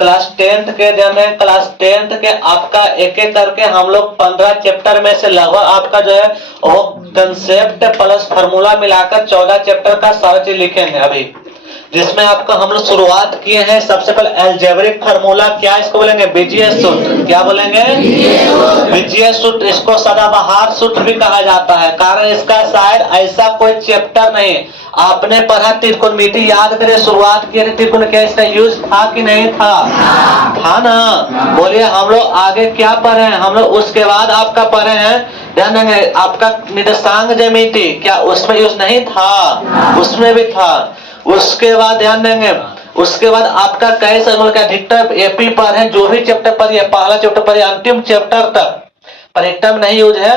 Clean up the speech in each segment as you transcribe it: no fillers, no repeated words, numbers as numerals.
Class 10th के ध्यान में क्लास 10th के आपका एक एक करके हम लोग 15 चैप्टर में से लगभग आपका जो है वो कंसेप्ट प्लस फार्मूला मिलाकर 14 चैप्टर का सारा चीज लिखेंगे अभी, जिसमें आपका हम लोग शुरुआत किए हैं। सबसे पहले अलजेब्रिक फार्मूला, क्या इसको बोलेंगे? बीजीएस सूत्र। क्या बोलेंगे? बीजीएस सूत्र। इसको सदाबहार सूत्र भी कहा जाता है, कारण इसका शायद ऐसा कोई चैप्टर नहीं। आपने पढ़ा त्रिकोणमिति, याद करें शुरुआत किए थे त्रिकोण, क्या इसका यूज था कि नहीं था? था ना? बोलिए हम लोग आगे क्या पढ़े हैं? हम लोग उसके बाद आपका पढ़े हैं, ध्यान देंगे, आपका निर्देशांक ज्यामिति, क्या उसमें यूज नहीं था? उसमें भी था। उसके बाद ध्यान देंगे, उसके बाद आपका कैसे का अधिकतर एपी पर है, जो भी चैप्टर पर है, पहला चैप्टर पर अंतिम चैप्टर तक परीक्षा में नहीं यूज है,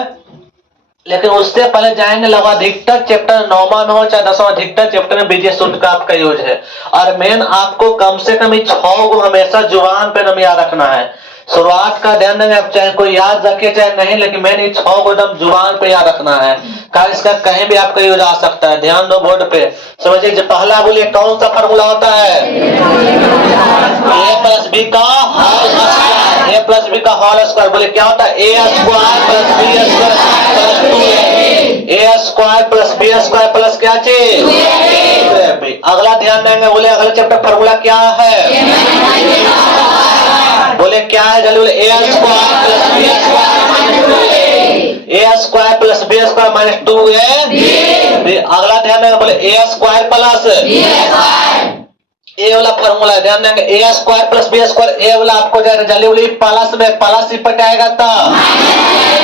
लेकिन उससे पहले जाएंगे लगभग अधिकतर चैप्टर 9वां हो चाहे 10वां, अधिकतर चैप्टर में बीजीएस सूत्र का आपका यूज है। और मेन आपको कम से कम 6 को हमेशा जुबान पे नाम याद रखना है। शुरुआत का ध्यान देंगे, आप चाहे कोई याद रखे चाहे नहीं, लेकिन मेन ये 6 को एकदम जुबान पे याद रखना है, कारण इसका कहीं भी आपका यूज आ सकता है। ध्यान दो बोर्ड पे, समझिए। जो पहला बोलिए कौन सा फार्मूला होता है? ए प्लस बी का whole square. A plus B का होल स्क्वायर बोले क्या होता है? A square plus B square plus 2ab। A square plus B square plus क्या चीज? 2ab। अगला ध्यान देंगे, बोले अगला चैप्टर फार्मूला क्या है? बोले क्या है? जल्दी बोले। A square plus B square, A square plus B square minus 2ab। अगला ध्यान देंगे, बोले ए स्क्वायर प्लस ए वाला फार्मूला ध्यान देंगे, ए स्क्वायर प्लस बी स्क्वायर, ए वाला आपको जल्दी बोली प्लस में प्लस ही पटाएगा तब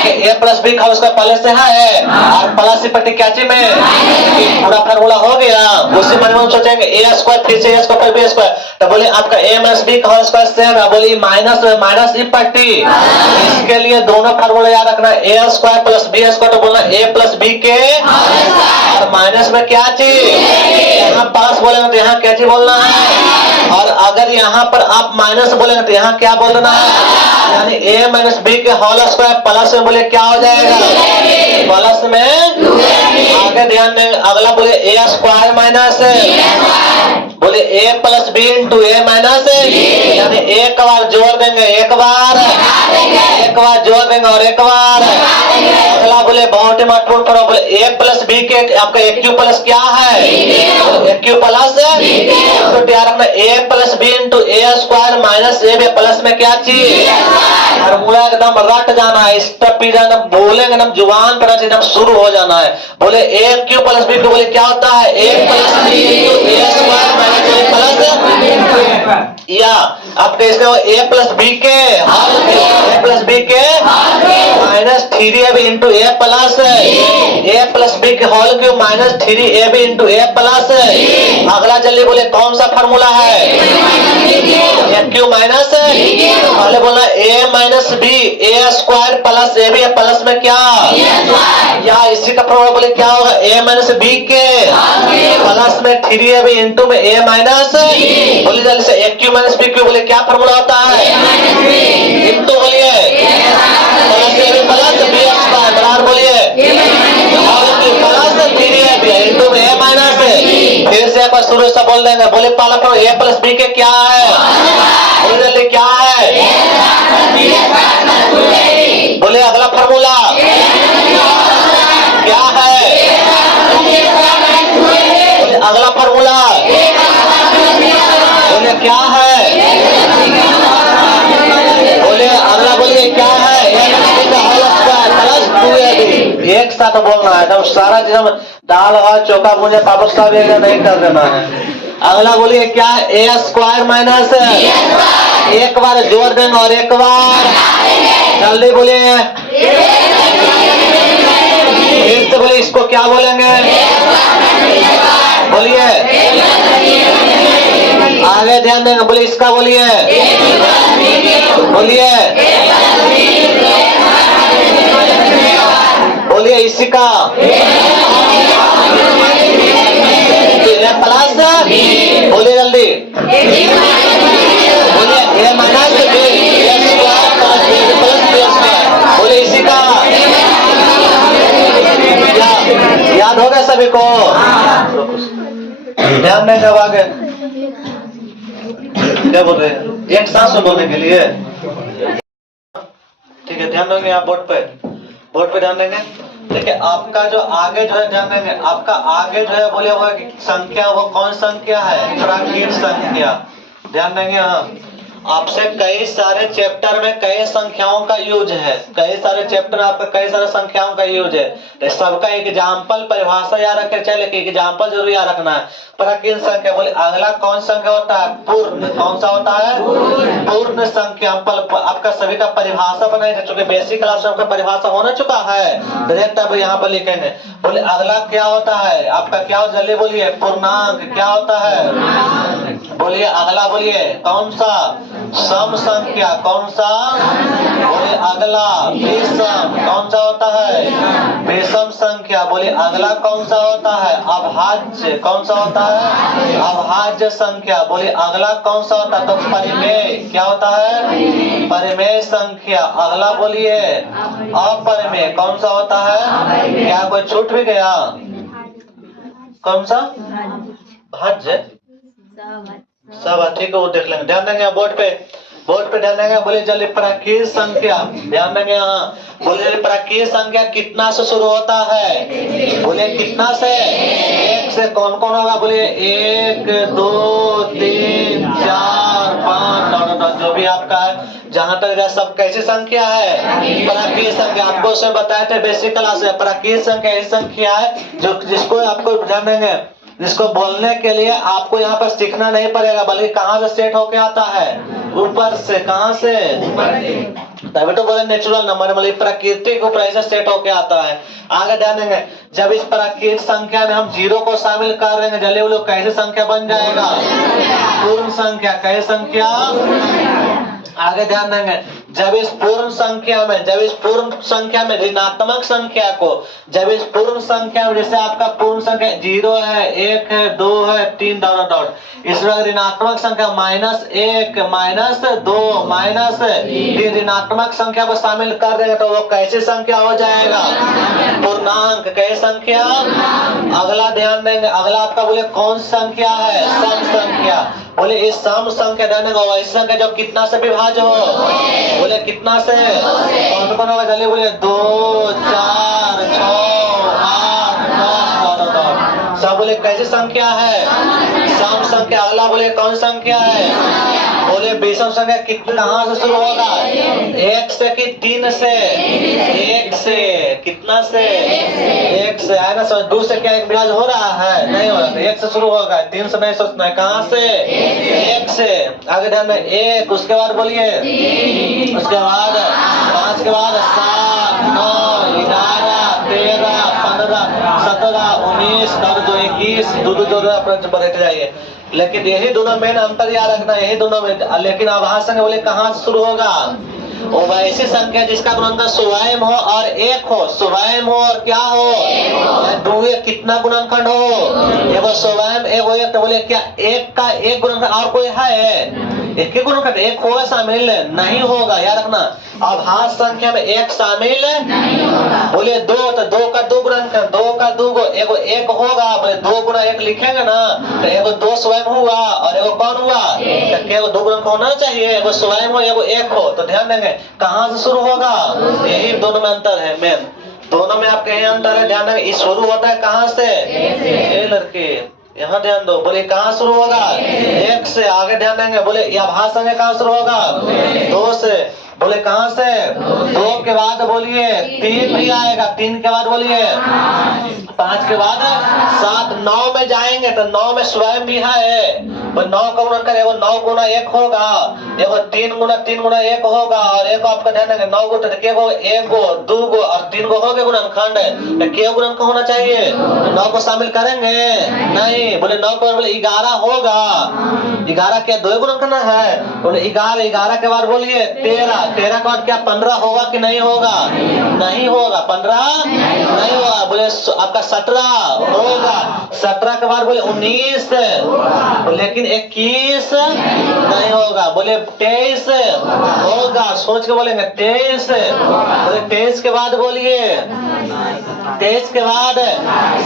ए प्लस बी का उसका प्लस से है, और प्लस ही पट्टी क्या चीज में? पूरा फार्मूला हो गया। उसी मन में सोचेंगे ए स्क्वायर फिर से ए स्क्वायर बी स्क्वायर, तो बोले आपका ए माइनस बी का होल स्क्वायर सेम है, बोली माइनस में माइनस ही पट्टी। इसके लिए दोनों फार्मूला याद रखना, ए स्क्वायर प्लस बी स्क्वायर, तो बोलना ए प्लस बी के और माइनस में क्या चीज? यहाँ पास बोलेंगे तो यहाँ क्या चीज बोलना है, और अगर यहाँ पर आप माइनस बोलेंगे तो यहाँ क्या बोलना है? यानी a माइनस बी के होल स्क्वायर प्लस में बोले क्या हो जाएगा? प्लस में। आगे ध्यान देंगे, अगला बोले a स्क्वायर माइनस बोले a plus B into A minus, यानी एक बार जोड़ देंगे, एक बार जोड़ देंगे और एक बार। अगला बोले बहुत ही महत्वपूर्ण करो, बोले a प्लस बी के आपका a क्यू प्लस क्या है? a क्यू प्लस, तो ध्यान रखना a plus B into A square minus A B plus में क्या चीज? फार्मूला एकदम रट जाना है, स्टेप पे जाना, बोलेंगे एकदम जुबान पर एकदम शुरू हो जाना है। बोले a क्यू प्लस बी को बोले क्या होता है? a plus B into A square minus A plus, या आप कैसे हो? a प्लस बी के a प्लस बी के minus 3ab into A plus a plus B के whole cube minus 3ab into A plus. अगला जल्दी बोले कौन सा फार्मूला है? ए क्यू माइनस, पहले बोला a minus B A square plus A B plus में क्या? या इसी का फार्मूला बोले क्या होगा? a माइनस बी के प्लस में 3ab इंटू में a माइनस, बोलिए जल्दी से a Q minus B Q, बोले क्या फार्मूला होता है? इंटू बोलिए plus A B plus B square बराबर बोलिए प्लस 3ab इंटू में a माइनस। फिर से एक बार शुरू से बोल देंगे, बोले पहला फार्मूला a प्लस बी के क्या है? बोले जल्दी क्या है? बोले अगला फार्मूला क्या है? बोले अगला फार्मूला बोले क्या है? बोले अगला बोलिए क्या है? एक साथ बोलना है, एकदम सारा चीज दाल और चोखा भुने पापड़ सब एक नहीं कर देना है। अगला बोलिए क्या है? ए स्क्वायर माइनस, एक बार जोड़ देंगे और एक बार जल्दी बोलिए, फिर से बोलिए इसको क्या बोलेंगे? बोलिए आगे ध्यान देंगे, बोलिए इसका बोलिए बोलिए इसी का प्लस, बोलिए जल्दी बोलिए ए माइनस बी बोलिए इसी का। याद हो गया सभी को? ध्यान देंगे आगे। क्या बोल रहे हैं? एक सांस में बोलने के लिए। ठीक है, ध्यान देंगे आप बोर्ड पे ध्यान देंगे। देखिए आपका जो आगे जो है ध्यान देंगे, आपका आगे जो है बोले हुआ संख्या, वो कौन संख्या है? प्राकृत संख्या। ध्यान देंगे। हाँ, आपसे कई सारे चैप्टर में कई संख्याओं का यूज है, कई सारे चैप्टर आपका कई सारे संख्याओं का यूज है। तो सबका एग्जाम्पल परिभाषा याद रखे, चले कि एग्जाम्पल जरूर याद रखना है। प्राकृत संख्या बोले अगला कौन संख्या होता है? पूर्ण। कौन सा होता है? पूर्ण संख्या। आपका सभी का परिभाषा बनाए, चूंकि बेसिक क्लास में आपका परिभाषा होना चुका है, डायरेक्ट अब यहाँ पर लिखेंगे। बोले अगला क्या होता है आपका? क्या हो, जल्दी बोलिए। पूर्णांक। क्या होता है? बोलिए अगला, बोलिए कौन सा? सम संख्या। कौन सा? बोले अगला विषम। कौन सा होता है? विषम संख्या। बोले अगला कौन सा होता है? अभाज्य। कौन सा होता है? अभाज्य संख्या। बोले अगला कौन सा होता है? तो परिमेय। क्या होता है? परिमेय संख्या। अगला बोलिए अपरिमेय। कौन सा होता है? क्या कोई छूट भी गया? कौन सा? भाज्य। सब ठीक है, वो देख लेंगे। ध्यान देंगे बोर्ड पे ध्यान देंगे। बोले जल्दी प्राकृत संख्या। ध्यान देंगे। हाँ, बोले प्राकृत संख्या कितना से शुरू होता है? बोले कितना से? एक से। कौन कौन होगा? बोले 1 2 3 4 5 जो भी आपका है, जहां तक सब कैसी संख्या है? प्राकृत संख्या। आपको उसमें बताए थे बेसिक क्लास में, प्राकृत संख्या ऐसी संख्या है जो जिसको आपको ध्यान देंगे, जिसको बोलने के लिए आपको यहाँ पर सीखना नहीं पड़ेगा, बल्कि कहाँ से सेट होके आता है? ऊपर से। कहाँ से? तभी तो बोले नेचुरल नंबर, मतलब प्रकृति के ऊपर ऐसे सेट होके आता है। आगे ध्यान देंगे, जब इस प्राकृत संख्या में हम जीरो को शामिल कर देंगे, जल्दी बोलो कैसे संख्या बन जाएगा? पूर्ण संख्या। कैसे संख्या? आगे ध्यान देंगे, जब इस पूर्ण संख्या में ऋणात्मक संख्या को, जब इस पूर्ण संख्या में, जैसे आपका पूर्ण संख्या 0 है, 1 है, 2 है, 3 डॉट, इसमें ऋणात्मक संख्या -1 -2 -3 ऋणात्मक संख्या को शामिल कर देंगे तो वो कैसी संख्या हो जाएगा? पूर्णांक। कैसी संख्या? अगला ध्यान देंगे, अगला आपका बोले कौन संख्या है? सम संख्या। बोले इस सम संख्या ध्यान देंगे, ऐसी संख्या जो कितना से विभाज्य हो? बोले कितना से? कौन कौन होगा? चलिए बोले 2 4 6 8 10 सब। बोले कैसी संख्या है? सम संख्या। अगला बोले कौन संख्या है? बोले विषम संख्या। कहाँ से शुरू होगा? 1 से कि 3 से? 1 से। कितना से? 1 से। है ना? 2 से क्या एक विभाज्य हो रहा है? नहीं हो रहा। 1 से शुरू होगा, 3 से नहीं सोचना है। कहाँ से? 1 से। आगे ध्यान में 1, उसके बाद बोलिए, उसके बाद 5 के बाद 7 9 11 13 15 17 19 और 2 21 दो बढ़ते जाइए। लेकिन यही दोनों मेन अंतर याद रखना, यही दोनों में। लेकिन आभास संख्या बोले कहाँ से शुरू होगा? वो वैसी संख्या जिसका गुणनखंड स्वयं हो और 1 हो। स्वयं हो और क्या हो? 2 कितना गुणनखंड हो? एगो स्वयं एगो 1। तो बोले क्या 1 का 1 गुणनखंड और कोई है? एक ही गुणनखंड 1 होगा शामिल? नहीं होगा, याद रखना। आभास संख्या में 1 शामिल नहीं होगा। बोले 2 तो 2 का 2 गुणनखंड, 2 का 2 गो, एगो 1 होगा। बोले 2 गुणा 1 लिखेंगे ना, तो एगो 2 स्वयं हुआ और एगो कौन हुआ? एगो 2 गुणनखंड होना चाहिए, एगो स्वयं हो एगो 1 हो। तो ध्यान देंगे कहाँ से शुरू होगा? यही दोनों में अंतर है मेन, दोनों में आपके यही अंतर है। ध्यान देंगे, शुरू होता है कहाँ से? ये लड़के यहाँ ध्यान दो। बोले कहाँ शुरू होगा? 1 से। आगे ध्यान देंगे, बोले यह आभास संख्या कहाँ शुरू होगा? 2 से। बोले कहाँ से? 2 के बाद बोलिए 3 भी आएगा, 3 के बाद बोलिए 5 के बाद 7 9 में जाएंगे तो 9 में स्वयं भी है। 9 का गुणनखंड एगो 9 गुना 1 होगा, एगो 3 गुना 1 होगा, और एक आपका ध्यान देंगे 9 गो तो एगो 1 गो 2 गो और 3 गो हो गए गुणनखंड। तो क्या गुणनखंड होना चाहिए? 9 को शामिल करेंगे? नहीं। बोले 9 को बोले 11 होगा। 11 क्या 2 गुणनखंड है? बोले 11 के बाद बोलिए 13 के बाद क्या 15 होगा कि नहीं होगा? नहीं होगा। 15 नहीं होगा। बोले आपका 17 होगा। 17 के बाद बोले 19, लेकिन 21 नहीं होगा। बोले 23 होगा। सोच के बोलेंगे 23। बोले 23 के बाद बोलिए 23 के बाद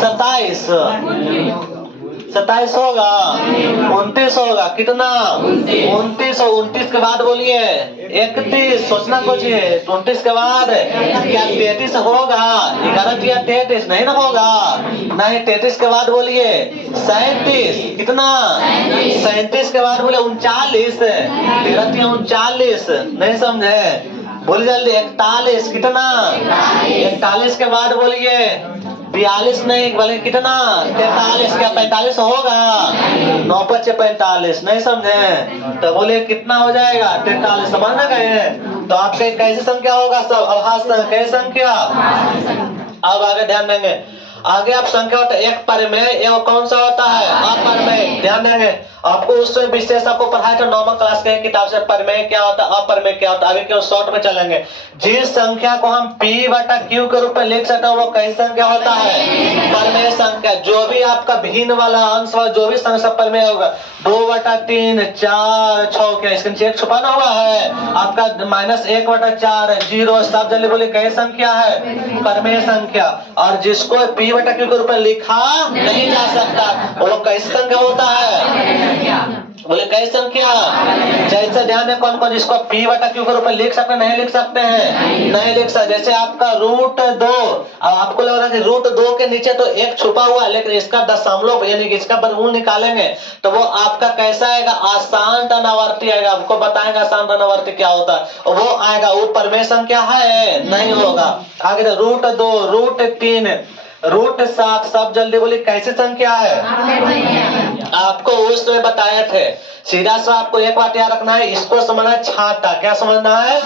27। 27 होगा, 29 होगा, कितना 29। 29 के बाद बोलिए 31, सोचना कुछ है। 29 के बाद क्या 33 होगा? 11 या 33 नहीं ना होगा, नहीं। 33 के बाद बोलिए 37, कितना 37 के बाद बोले 39, 13 या 39 नहीं समझे, बोलिए जल्दी। 41, कितना 41 के बाद बोलिए 42 नहीं, बोले कितना 43, क्या 45 होगा? 9 5 45 नहीं समझे, तो बोले कितना हो जाएगा 43, समझ ना गए। तो आपके कैसी संख्या होगा? सब अभाज्य कैसी संख्या। अब आगे ध्यान देंगे, आगे आप संख्या होता है एक परिमेय, एवं कौन सा होता है? अपरिमेय। ध्यान देंगे, आपको उसमें विशेष आपको पढ़ाया था 9वीं क्लास के किताब से, परिमेय क्या होता है, अपरिमेय क्या होता है। अभी केवल शॉर्ट में चलेंगे। जिस संख्या को हम P/Q के रूप में लिख सकते हैं वो कैसी संख्या होता है? परिमेय संख्या। जो भी आपका भिन्न वाला अंश वाला जो भी संख्या परिमेय होगा, 2/3, 4, 6, क्या इसके नीचे एक छुपाना हुआ है आपका, -1/4, 0, सब जल्दी बोले कैसी संख्या है? परिमेय संख्या। और जिसको P/Q के रूप में लिखा नहीं जा सकता वो कैसी संख्या होता है? बोले कैसी संख्या? जैसे ध्यान है, कौन कौन जिसको P/Q के रूप में लिख सकते नहीं लिख सकते हैं? नहीं लिख सकते। जैसे आपका √2, अब आपको लग रहा है कि √2 के नीचे तो एक छुपा हुआ है, लेकिन इसका दशमलव यानी कि इसका वर्गमूल निकालेंगे तो वो आपका कैसा आएगा? आसान धनावर्ती आएगा। आपको बताएंगे आसान धनावर्ती क्या होता है, वो आएगा। वो परिमेय संख्या है नहीं होगा। आगे √2, √3, √7, सब जल्दी बोली कैसी संख्या है? आपको उस समय बताए थे। सीधा सा आपको एक बात याद रखना है, इसको समझना है छाता। क्या समझना है?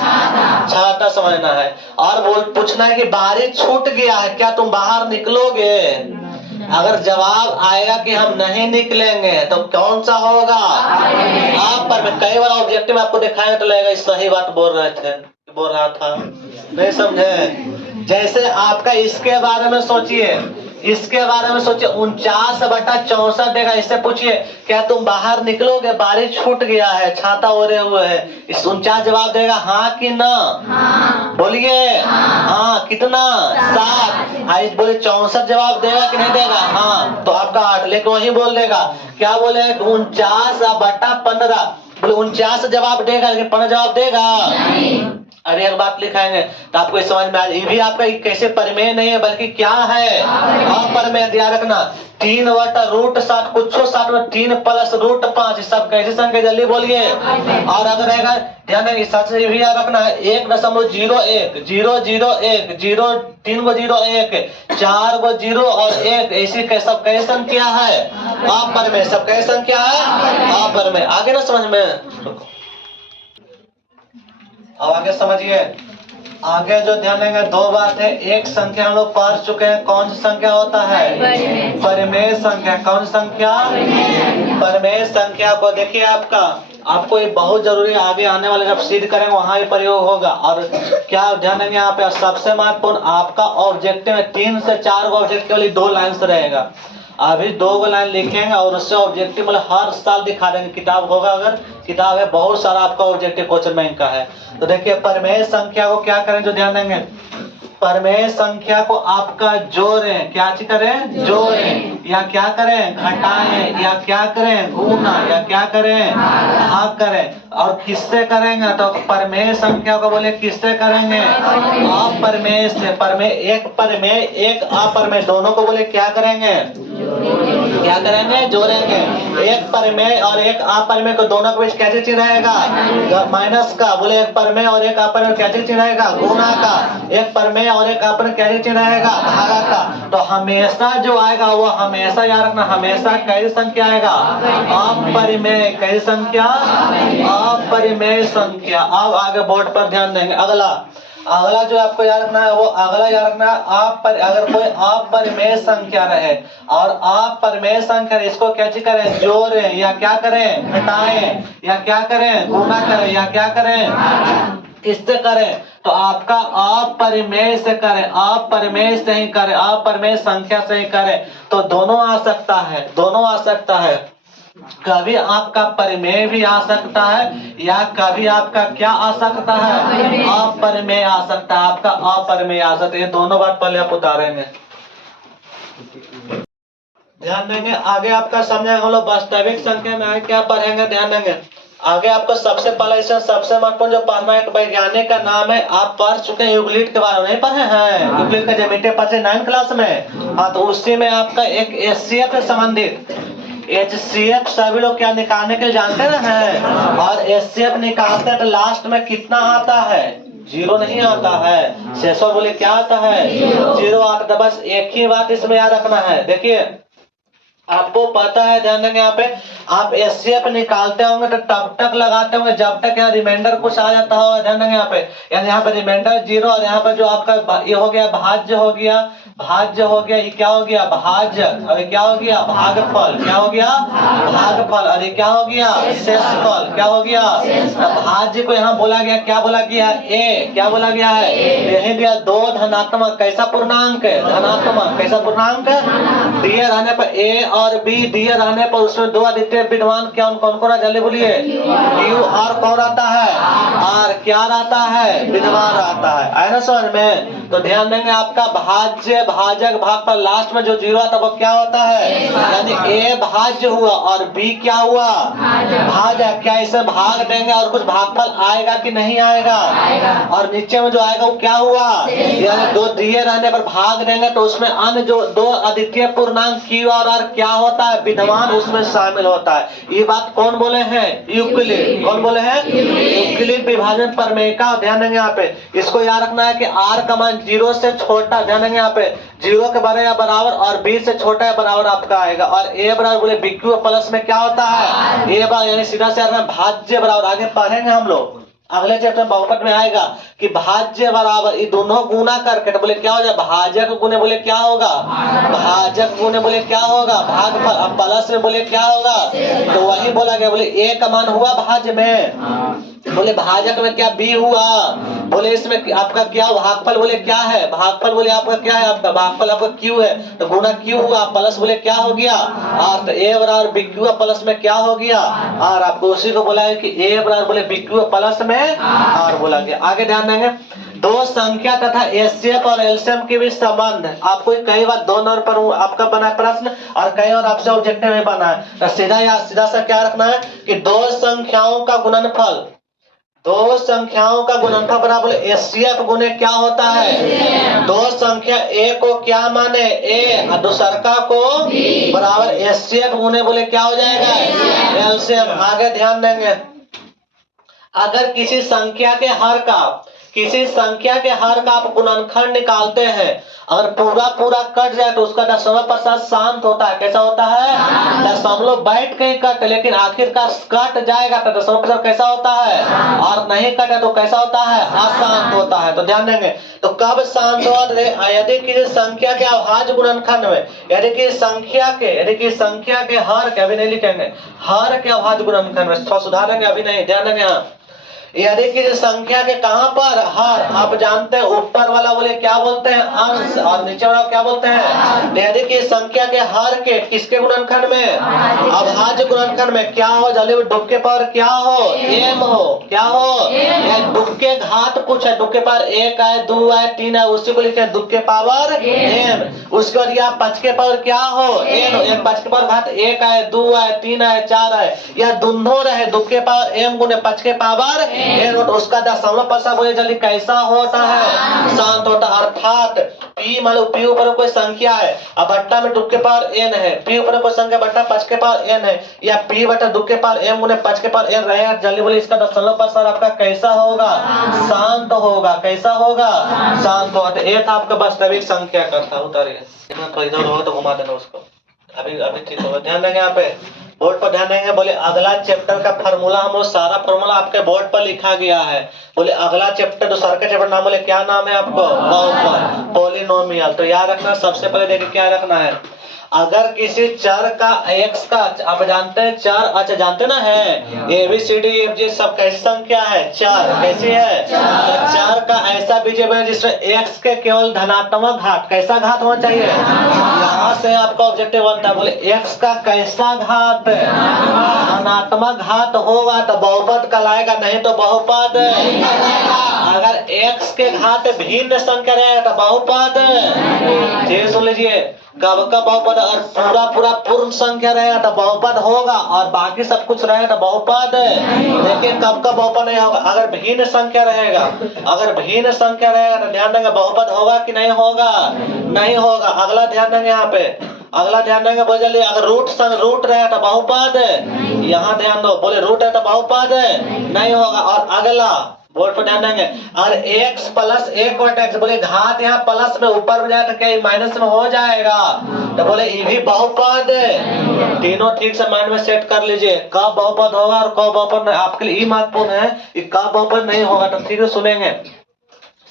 छाता समझना है। और बोल पूछना है कि बारिश छूट गया है, क्या तुम बाहर निकलोगे? अगर जवाब आएगा कि हम नहीं निकलेंगे तो कौन सा होगा? आप पर मैं कई बार ऑब्जेक्टिव में आपको दिखाएंगे तो लगेगा सही बात बोल रहा था, नहीं समझे। जैसे आपका इसके बारे में सोचिए, इसके बारे में सोचिए 49/64 देगा। इससे पूछिए क्या तुम बाहर निकलोगे? बारिश छूट गया है, छाता ओढ़े हुए है। इस 49 जवाब देगा हाँ कि ना? बोलिए हाँ। कितना? 7। बोले 64 जवाब देगा कि नहीं देगा? हाँ, तो आपका 8। लेकिन वही बोल देगा क्या बोले 49/15। बोले 49 जवाब देगा लेकिन 15 जवाब देगा। अरे एक बात लिखाएंगे तो आपको समझ में आ जाए। ये भी आपका कैसे परिमेय नहीं है बल्कि क्या है? अपरिमेय। ध्यान रखना 3/√7 कुछ 7 में 3 + √5 सब कैसे संख्या? जल्दी बोलिए। और अगर रहेगा ध्यान देंगे सच से भी याद रखना है 1.01, 001, 0, 3 को 0, 1, 4 को 0 और 1, ऐसी सब कैसे संख्या है? अपरिमेय। सब कैसे संख्या है? अपरिमेय। आगे ना समझ में। अब आगे समझिए, आगे जो ध्यान देंगे 2 बात है। एक संख्या हम लोग पढ़ चुके हैं, कौन सी संख्या होता है? परिमेय संख्या। कौन सी संख्या? परिमेय संख्या को देखिए आपको ये बहुत जरूरी है। आगे आने वाले जब सिद्ध करेंगे वहां ये प्रयोग होगा। और क्या ध्यान देंगे यहाँ पे सबसे महत्वपूर्ण आपका ऑब्जेक्टिव में 3 से 4 ऑब्जेक्टिव वाली 2 लाइन रहेगा। अभी 2 लाइन लिखेंगे और उससे ऑब्जेक्टिव मतलब हर साल दिखा देंगे। किताब होगा, अगर किताब है बहुत सारा आपका ऑब्जेक्टिव क्वेश्चन बैंक का है। तो देखिए परिमेय संख्या को क्या करें, जो ध्यान देंगे परिमेय संख्या को आपका जोड़ें। क्या करें? जोड़ें। या क्या करें? घटाएं। या क्या करें? गुना। या क्या करें? भाग करें। और किससे करेंगे? तो परिमेय संख्या को बोले किससे करेंगे? अपरिमेय से। परिमेय एक परिमेय एक अपरिमेय दोनों को बोले क्या करेंगे? क्या करेंगे? जोड़ेंगे। एक परिमेय और एक अपरिमेय को दोनों के बीच कैसे चिन्ह रहेगा? माइनस का। बोले एक परिमेय और एक अपरिमेय कैसे चिन्ह रहेगा? गुना का। एक परिमेय और एक अपरिमेय कैसे चिन्ह रहेगा? भागा का। तो हमेशा जो आएगा वो हमेशा याद रखना, हमेशा कैसी संख्या आएगा? अपरिमेय। कैसी संख्या? अपरिमेय संख्या। अब आगे बोर्ड पर ध्यान देंगे। अगला जो आपको याद रखना है वो अगला याद रखना है अगर कोई अपरिमेय संख्या रहे और अपरिमेय संख्या इसको क्या करें? जोड़ें। या क्या करें? घटाएं। या क्या करें? गुना करें। या क्या करें? किससे करें? तो आपका अपरिमेय से करें, अपरिमेय से ही करें, अपरिमेय संख्या से ही करें। तो दोनों आ सकता है, दोनों आ सकता है। कभी आपका परिमेय भी आ सकता है या कभी आपका क्या आ सकता है? अपरिमेय आ सकता है। आपका अपरिमेय आ सकता है। ये दोनों बात पहले आप उतारेंगे। ध्यान देंगे। आगे आपका समझेंगे हम लोग वास्तविक संख्या में आगे क्या पढ़ेंगे, ध्यान देंगे। आगे आपको सबसे पहले इसमें सबसे महत्वपूर्ण जो पढ़ना है, एक वैज्ञानिक का नाम है, आप पढ़ चुके हैं यूक्लिड के बारे में, नहीं पढ़े हैं? यूक्लिड का ज्योमेट्री पढ़े 9th क्लास में। हाँ, तो उसी में आपका एक एचसीएफ से संबंधित एचसीएफ सभी लोग क्या निकालने के लिए जानते ना है, और एचसीएफ निकालते हैं तो लास्ट में कितना आता है? 0 नहीं आता है। शेषो बोले क्या आता है? 0 आता है। बस एक ही बात इसमें याद रखना है। देखिए आपको पता है, ध्यान देंगे यहाँ पे, आप एचसीएफ निकालते होंगे तो तब तक लगाते होंगे जब तक यहाँ रिमाइंडर कुछ आ जाता होगा। ध्यान देंगे यहाँ पे, यानी यहाँ पे रिमाइंडर 0 और यहाँ पे जो आपका ये हो गया भाज्य हो गया, भाज्य हो गया, ये क्या हो गया? भाज्य। और ये क्या हो गया? भागफल। क्या हो गया? भागफल। और ये क्या हो गया? शेषफल। क्या हो गया? भाज्य को यहाँ बोला गया, क्या बोला गया? ए। क्या बोला गया है? यही दिया 2 धनात्मक, कैसा पूर्णांक? धनात्मक। कैसा पूर्णांक? दिए रहने पर ए और बी, दिए रहने पर उसमें 2 अद्वितीय विद्यमान, क्या कौन कौन? जल्दी बोलिए। क्यू और कौन रहता है? आर। क्या रहता है? विद्यमान रहता है। आया ना समझ में? तो ध्यान देंगे आपका भाज्य, भाजक, भागफल, लास्ट में जो 0 आता है वो क्या होता है? यानी ए भाज्य हुआ और बी क्या हुआ? भाजक। क्या इसे भाग देंगे और कुछ भागफल आएगा कि नहीं आएगा? और नीचे में जो आएगा वो क्या हुआ? यानी 2 दिए रहने पर भाग देंगे तो उसमें अन्य जो 2 अद्वितीय पूर्णांक क्यू और आर क्या होता है? विद्यमान उसमें शामिल होता है। ये बात कौन बोले हैं? यूक्लिड। कौन बोले हैं? यूक्लिड विभाजन प्रमेय का। ध्यान देंगे यहाँ पे, इसको याद रखना है कि आर का मान 0 से छोटा, ध्यान देंगे यहाँ पे, 0 के बड़े या बराबर और बी से छोटा या बराबर आपका आएगा। और ए बराबर बोले बीक्यू प्लस में क्या होता है? ए बराबर, यानी सीधा से भाज्य बराबर। आगे पढ़ेंगे हम लोग, अगले चैप्टर में बहुपद में आएगा कि भाज्य बराबर ये दोनों गुना करके तो बोले क्या हो जाए? भाजक गुने बोले क्या होगा? भाजक गुने बोले क्या होगा? भागफल। अब प्लस में बोले क्या होगा? तो वही बोला गया, बोले ए का मान हुआ भाज्य में, बोले भाजक में क्या? बी हुआ। बोले इसमें आपका क्या भागफल? बोले क्या है? भागफल बोले आपका क्या है? आपका भागफल आपका क्यू है, तो गुना क्यू हुआ, प्लस बोले क्या हो गया? आर। तो ए बराबर बी क्यू प्लस में क्या हो गया? आर। आपको उसी को बोला है कि ए बराबर बोले बी क्यू प्लस में आर बोला गया। आगे ध्यान देंगे, 2 संख्या तथा एचसीएफ और एलसीएम के भी संबंध। आपको कई बार 2 नंबर पर आपका बना प्रश्न और कई और आपसे ऑब्जेक्टिव में बना है, तो सीधा सा क्या रखना है कि 2 संख्याओं का गुणनफल, 2 संख्याओं का गुणनफल बराबर एचसीएफ गुने क्या होता है? 2 संख्या ए को क्या माने? ए, और दूसरका को बराबर एचसीएफ गुने बोले क्या हो जाएगा? एलसीएम। आगे ध्यान देंगे, अगर किसी संख्या के हर का आप गुणनखंड निकालते हैं, अगर पूरा कट जाए तो उसका दशमलव प्रसाद शांत होता है। कैसा होता है? दशमलव बैठ के ही कट, लेकिन आखिरकार कट जाएगा तो दशमलव प्रसाद कैसा होता है? और नहीं कटे तो कैसा होता है? अशांत होता है। तो ध्यान देंगे, तो कब शांत होता? यदि किसी संख्या के अभाज्य गुणनखंड में, यदि कि संख्या के हर के, अभी नहीं लिखेंगे, हर के अभाज्य गुणनखंड में, थोड़ा सुधारेंगे, अभी नहीं, ध्यान देंगे। यहाँ यदि किसी संख्या के कहां पर? हर। आप जानते हैं ऊपर वाला बोले क्या बोलते हैं? अंश, और नीचे वाला क्या बोलते हैं? यदि कि संख्या के हर के किसके गुणनखंड में? अभाज्य गुणनखंड में क्या हो? जल्दी, डुब के पावर क्या हो? एम हो। क्या हो? डुब के घात कुछ है, डुब के पावर 1 है, 2 है, 3 है, उसी को लिखे डुब के पावर एम। उसके बाद यहाँ 5 के पावर क्या हो? एन। 5 के पावर घात 1 है, 2 है, 3 है, 4 है, यह दोनों रहे डुब के पावर एम गुने 5 के पावर, उसका दशमलव प्रसाद बोले जल्दी कैसा होता है? शांत होता। अर्थात पी, मान लो पी ऊपर कोई संख्या है, अब बट्टा में डुब के पावर एन है, पी ऊपर कोई संख्या बट्टा 5 के पावर एन है, या पी बट्टा डुब के पावर एम गुने 5 के पावर एन रहेगा, जल्दी बोले इसका दशमलव प्रसाद आपका कैसा होगा? शांत होगा। कैसा होगा? शांत होगा। तो एक आपका वास्तविक संख्या का था। उतारिए तो इधर हो तो घुमा देना उसको, अभी ठीक होगा। ध्यान देंगे यहाँ पे, बोर्ड पर ध्यान देंगे। बोले अगला चैप्टर का फार्मूला, हम लोग सारा फार्मूला आपके बोर्ड पर लिखा गया है। बोले अगला चैप्टर, दूसरा का चैप्टर नाम बोले क्या नाम है आपको? बहुपद, पॉलिनोमियल। तो याद रखना, सबसे पहले देखिए क्या रखना है, अगर किसी चर का x का, आप जानते हैं चर, अच्छा जानते ना है, ABCDEFG सब कैसी संख्या है? चर। कैसी है? चर का ऐसा बीज बने जिसमें x के केवल धनात्मक घात, कैसा घात होना चाहिए? यहाँ से आपका ऑब्जेक्टिव बनता है, बोले x का कैसा घात? धनात्मक घात होगा तो बहुपद कहलाएगा, नहीं तो बहुपद। अगर x के घात भिन्न संख्या रहेगा तो बहुपद। ठीक सुन लीजिए, कब का बहुपद बहुपद और पूरा पूरा पूर्ण संख्या रहेगा तो बहुपद होगा, और बाकी सब कुछ रहेगा तो बहुपद देखिए कब का बहुपद नहीं होगा, अगर भिन्न संख्या रहेगा, अगर भिन्न संख्या रहेगा तो ध्यान देंगे बहुपद होगा कि नहीं होगा, नहीं होगा। अगला ध्यान देंगे यहाँ पे, अगला ध्यान देंगे बोल जल्दी, अगर रूट रहे तो बहुपद, यहाँ ध्यान दो, बोले रूट है तो बहुपद नहीं होगा। और अगला बोर्ड पर ध्यान देंगे, अगर x प्लस एक और x, बोले घात यहाँ प्लस में ऊपर में जाए तो क्या माइनस में हो जाएगा, तो बोले ये भी बहुपद। तीनों ठीक से माइंड में सेट कर लीजिए, कब बहुपद होगा और कब बहुपद नहीं, आपके लिए ये महत्वपूर्ण है कि कब बहुपद नहीं होगा। तो ठीक है सुनेंगे।